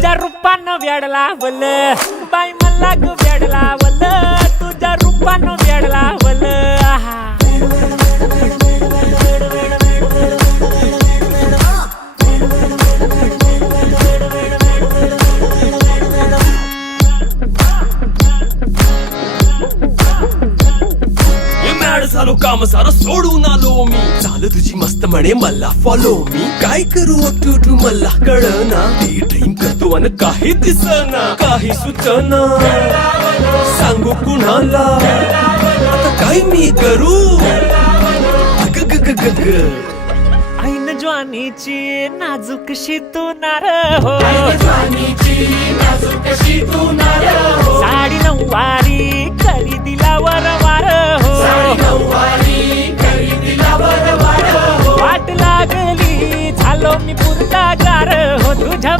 तुझ्या रूपानं वेड लावल बाई मला ग वेड लावल तुझ्या रूपानं वेड लावल झालो काम सारं सोडून आलो मी चाल तुझी मस्त म्हणे मला फॉलो मी काय करू अटू मला कळना ती ड्रीम करतो आणि काही दिसना काही सुचना सांगू कुणाला आता काय मी करू ऐन ज्वानीची नाजूकशी तू नार हो साडी नऊवारी करी दिला वरवार हो वाट लागली झालो मी पुरता गार हो तुझ्या